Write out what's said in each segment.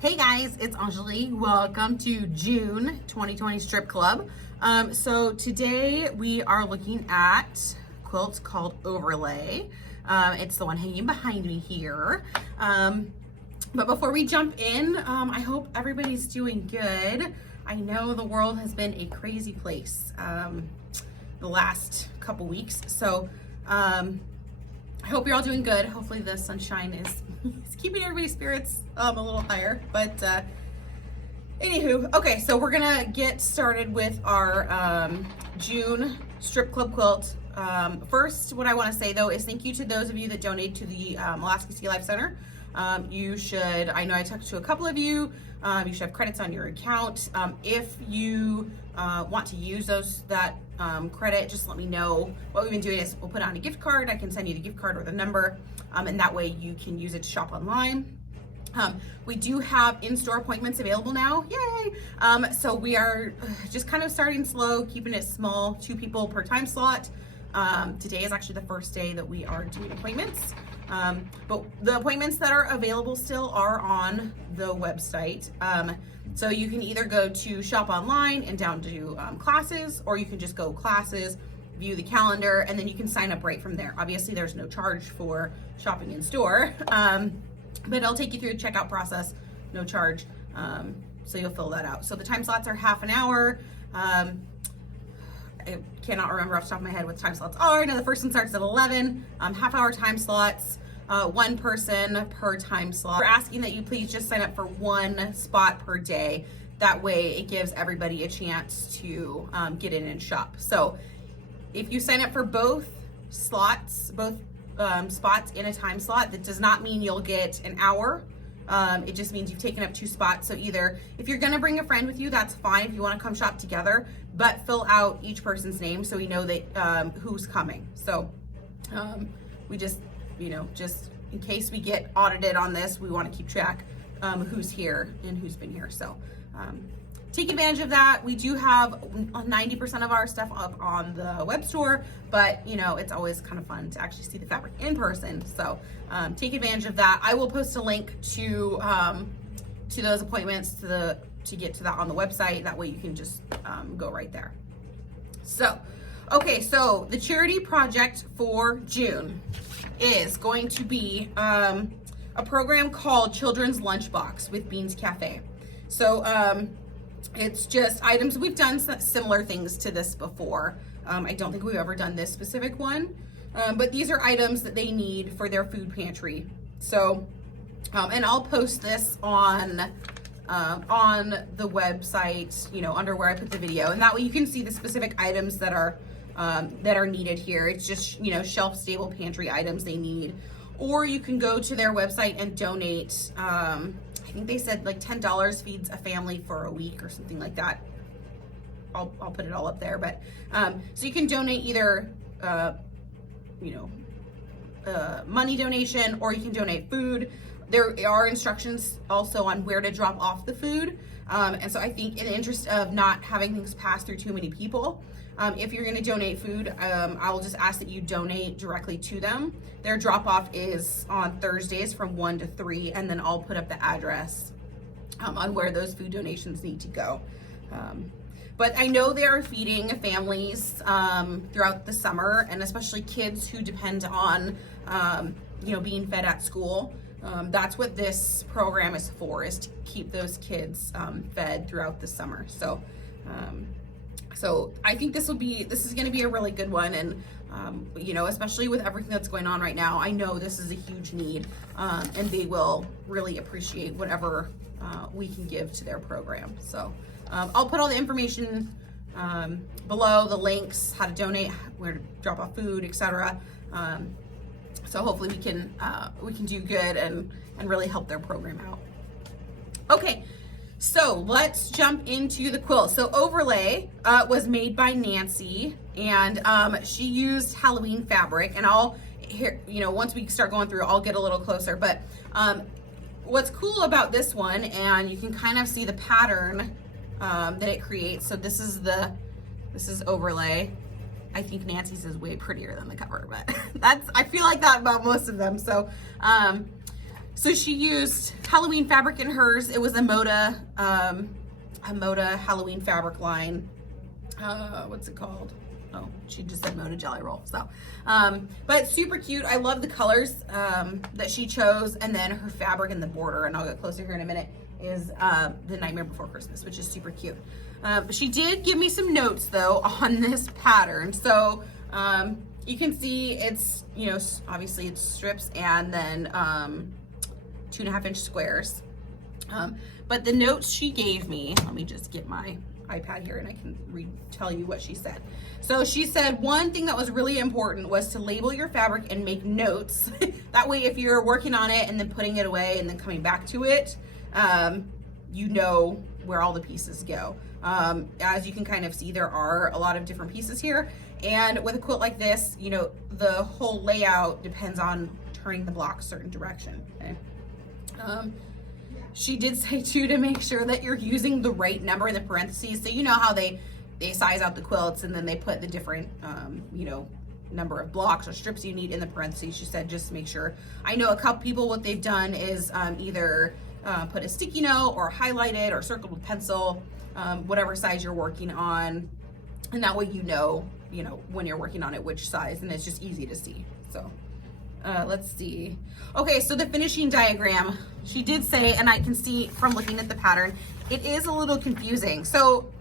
Hey guys, it's Anjali. Welcome to June 2020 Strip Club. So today we are looking at quilts called Overlay. It's the one hanging behind me here. But before we jump in, I hope everybody's doing good. I know the world has been a crazy place the last couple weeks. So I hope you're all doing good. Hopefully the sunshine is keeping everybody's spirits a little higher. But anywho, okay, so we're gonna get started with our June Strip Club quilt. First, what I want to say though is thank you to those of you that donate to the Alaska Sea Life Center. You should, I know I talked to a couple of you, you should have credits on your account. If you want to use that credit, just let me know. What we've been doing is we'll put on a gift card. I can send you the gift card or the number, and that way you can use it to shop online. We do have in-store appointments available now, yay! So we are just kind of starting slow, keeping it small, 2 people per time slot. Today is actually the first day that we are doing appointments. But the appointments that are available still are on the website. So you can either go to shop online and down to classes, or you can just go classes, view the calendar, and then you can sign up right from there. Obviously there's no charge for shopping in store, but it'll take you through the checkout process, no charge. So you'll fill that out. So the time slots are half an hour. I cannot remember off the top of my head what the time slots are. No, the first one starts at 11, half-hour time slots, 1 person per time slot. We're asking that you please just sign up for 1 spot per day. That way it gives everybody a chance to get in and shop. So if you sign up for both slots, both spots in a time slot, that does not mean you'll get an hour. It just means you've taken up 2 spots. So either if you're gonna bring a friend with you, that's fine if you wanna come shop together, but fill out each person's name so we know that who's coming. So we just, just in case we get audited on this, we wanna keep track who's here and who's been here. So take advantage of that. We do have 90% of our stuff up on the web store, but it's always kind of fun to actually see the fabric in person. So take advantage of that. I will post a link to those appointments to get to that on the website. That way you can just go right there. So, okay, so the charity project for June is going to be a program called Children's Lunchbox with Beans Cafe. So it's just items. We've done similar things to this before. I don't think we've ever done this specific one, but these are items that they need for their food pantry. So, and I'll post this on the website, under where I put the video, and that way you can see the specific items that are needed here. It's just, shelf stable pantry items they need, or you can go to their website and donate. I think they said like $10 feeds a family for a week or something like that. I'll put it all up there, but so you can donate either money donation, or you can donate food. There are instructions also on where to drop off the food, and so I think in the interest of not having things pass through too many people, if you're going to donate food, I will just ask that you donate directly to them. Their drop-off is on Thursdays from 1 to 3, and then I'll put up the address on where those food donations need to go. But I know they are feeding families throughout the summer, and especially kids who depend on being fed at school. That's what this program is for, is to keep those kids fed throughout the summer. So so I think this is going to be a really good one, and especially with everything that's going on right now, I know this is a huge need, and they will really appreciate whatever we can give to their program. So I'll put all the information below, the links, how to donate, where to drop off food, etc. So hopefully we can do good and really help their program out. Okay. So let's jump into the quilt. So Overlay was made by Nancy, and she used Halloween fabric, and once we start going through, I'll get a little closer. But what's cool about this one, and you can kind of see the pattern that it creates. So this is Overlay. I think Nancy's is way prettier than the cover, but I feel like that about most of them. So So she used Halloween fabric in hers. It was a Moda Halloween fabric line. What's it called? Oh, she just said Moda Jelly Roll. So, but super cute. I love the colors that she chose, and then her fabric and the border, and I'll get closer here in a minute, is the Nightmare Before Christmas, which is super cute. She did give me some notes though on this pattern. So you can see it's, you know, obviously it's strips and then 2.5 inch squares. But the notes she gave me, let me just get my iPad here and I can tell you what she said. So she said one thing that was really important was to label your fabric and make notes. That way if you're working on it and then putting it away and then coming back to it, you know where all the pieces go. As you can kind of see, there are a lot of different pieces here. And with a quilt like this, you know, the whole layout depends on turning the block a certain direction, okay? She did say too to make sure that you're using the right number in the parentheses. So you know how they size out the quilts and then they put the different, you know, number of blocks or strips you need in the parentheses. She said just make sure. I know a couple people, what they've done is either put a sticky note or highlight it or circled with pencil, whatever size you're working on. And that way you know when you're working on it, which size, and it's just easy to see. So let's see. Okay, so the finishing diagram, she did say, and I can see from looking at the pattern, it is a little confusing. So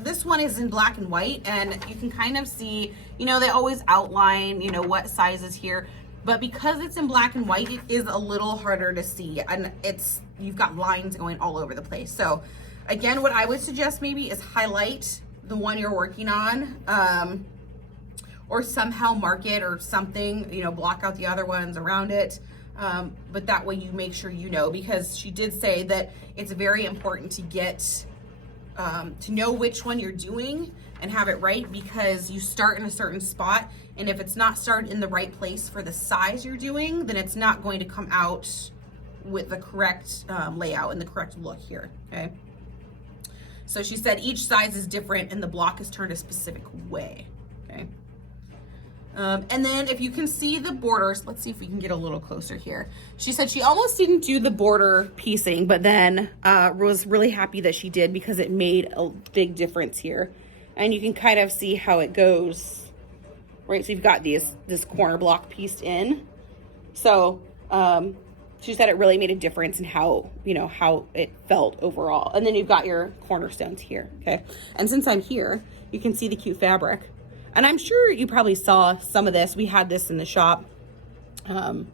this one is in black and white, and you can kind of see, you know, they always outline, you know, what size is here. But because it's in black and white, it is a little harder to see, and you've got lines going all over the place. So again, what I would suggest maybe is highlight the one you're working on, or somehow mark it or something, you know, block out the other ones around it. But that way you make sure you know, because she did say that it's very important to get, to know which one you're doing and have it right, because you start in a certain spot, and if it's not started in the right place for the size you're doing, then it's not going to come out with the correct layout and the correct look here, okay? So she said each size is different and the block is turned a specific way, okay? And then if you can see the borders, let's see if we can get a little closer here. She said she almost didn't do the border piecing, but then was really happy that she did, because it made a big difference here. And you can kind of see how it goes, right? So you've got this corner block pieced in. So she said it really made a difference in how, you know, how it felt overall. And then you've got your cornerstones here, okay? And since I'm here, you can see the cute fabric. And I'm sure you probably saw some of this. We had this in the shop. And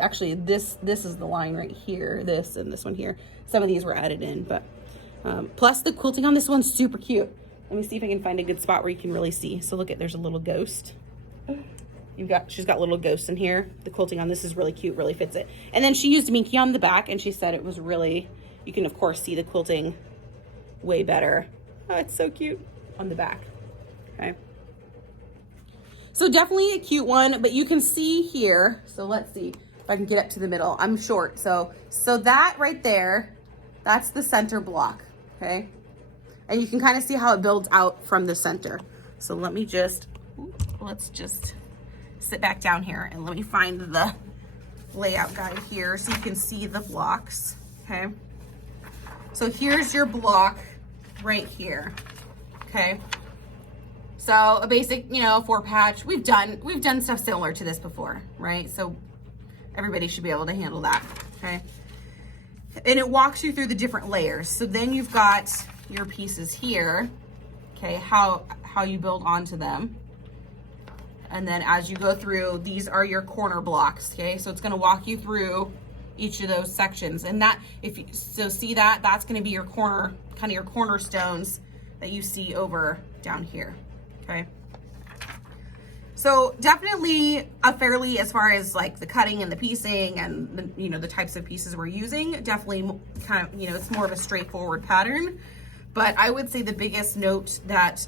actually this is the line right here, this and this one here. Some of these were added in, but plus the quilting on this one's super cute. Let me see if I can find a good spot where you can really see. So look at, there's a little ghost. She's got little ghosts in here. The quilting on this is really cute, really fits it. And then she used Minky on the back, and she said it was really, you can of course see the quilting way better. Oh, it's so cute on the back. Okay. So definitely a cute one, but you can see here, so let's see if I can get up to the middle. I'm short, so that right there, that's the center block, okay? And you can kind of see how it builds out from the center. So let's just sit back down here and let me find the layout guide here so you can see the blocks, okay? So here's your block right here, okay? So a basic, you know, 4-patch. We've done stuff similar to this before, right? So everybody should be able to handle that, okay? And it walks you through the different layers. So then you've got your pieces here, okay, how you build onto them. And then as you go through, these are your corner blocks, okay? So it's gonna walk you through each of those sections. And that, see that, that's gonna be your corner, kind of your cornerstones that you see over down here, okay? So definitely a fairly, as far as like the cutting and the piecing and the, you know, the types of pieces we're using, definitely kind of, you know, it's more of a straightforward pattern. But I would say the biggest note that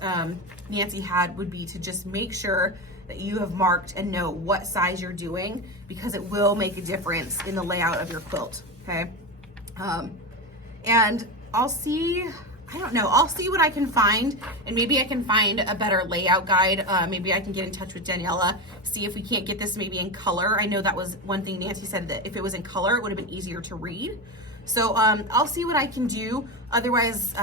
Nancy had would be to just make sure that you have marked and know what size you're doing, because it will make a difference in the layout of your quilt, okay? And I'll see I don't know. I'll see what I can find, and maybe I can find a better layout guide. Maybe I can get in touch with Daniela, see if we can't get this maybe in color. I know that was one thing Nancy said, that if it was in color, it would have been easier to read. So I'll see what I can do. Otherwise,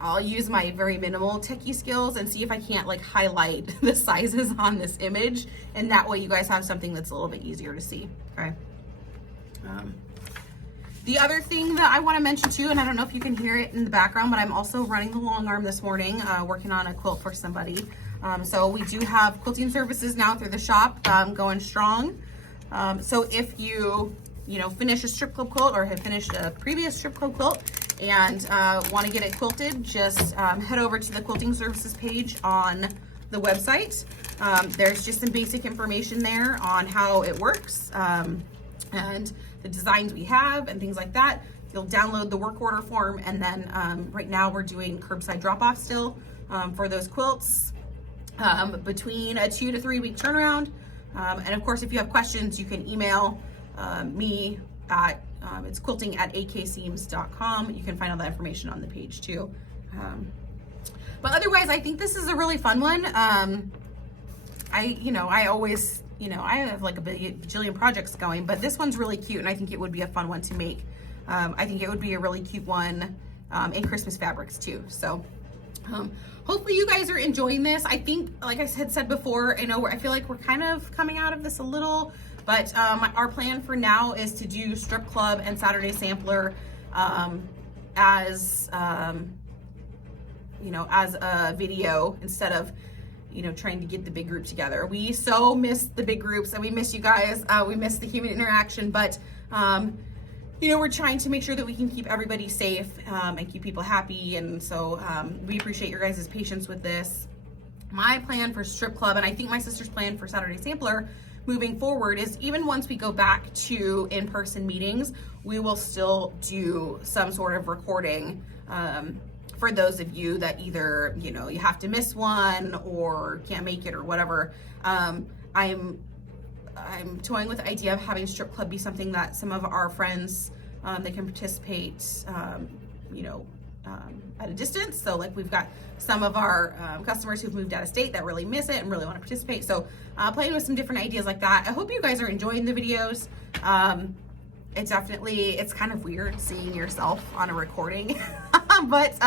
I'll use my very minimal techie skills and see if I can't like highlight the sizes on this image, and that way you guys have something that's a little bit easier to see. Okay. The other thing that I want to mention too, and I don't know if you can hear it in the background, but I'm also running the long arm this morning, working on a quilt for somebody. So we do have quilting services now through the shop, going strong. So if you finish a strip club quilt or have finished a previous strip club quilt and want to get it quilted, just head over to the quilting services page on the website. There's just some basic information there on how it works, and the designs we have and things like that. You'll download the work order form, and then right now we're doing curbside drop-off still for those quilts, between a 2 to 3 week turnaround. And of course, if you have questions, you can email me at it's quilting@akseams.com. You can find all that information on the page too. But otherwise, I think this is a really fun one. I always, I have like a bajillion projects going, but this one's really cute, and I think it would be a fun one to make. I think it would be a really cute one in Christmas fabrics too. So hopefully you guys are enjoying this. I think, like I had said before, I feel like we're kind of coming out of this a little, but our plan for now is to do strip club and Saturday sampler as a video instead of trying to get the big group together. We so miss the big groups, and we miss you guys. We miss the human interaction, but we're trying to make sure that we can keep everybody safe and keep people happy. And so we appreciate your guys' patience with this. My plan for strip club, and I think my sister's plan for Saturday sampler moving forward, is even once we go back to in-person meetings, we will still do some sort of recording for those of you that either, you have to miss one or can't make it or whatever. I'm toying with the idea of having strip club be something that some of our friends, they can participate, at a distance. So like we've got some of our customers who've moved out of state that really miss it and really want to participate. So playing with some different ideas like that. I hope you guys are enjoying the videos. It's kind of weird seeing yourself on a recording, but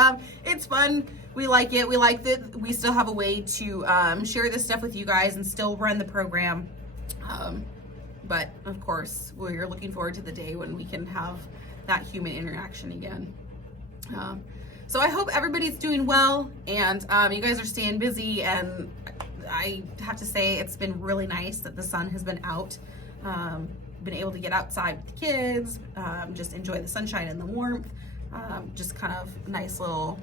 it's fun. We like it. We like that we still have a way to share this stuff with you guys and still run the program. But of course, we're looking forward to the day when we can have that human interaction again. So I hope everybody's doing well, and you guys are staying busy, and I have to say it's been really nice that the sun has been out. Been able to get outside with the kids, just enjoy the sunshine and the warmth, just kind of a nice little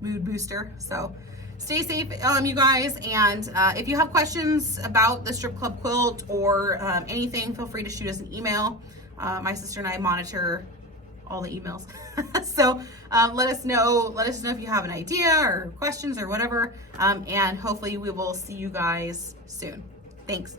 mood booster. So stay safe, you guys, and if you have questions about the strip club quilt or anything, feel free to shoot us an email. My sister and I monitor all the emails. So let us know if you have an idea or questions or whatever, and hopefully we will see you guys soon. Thanks.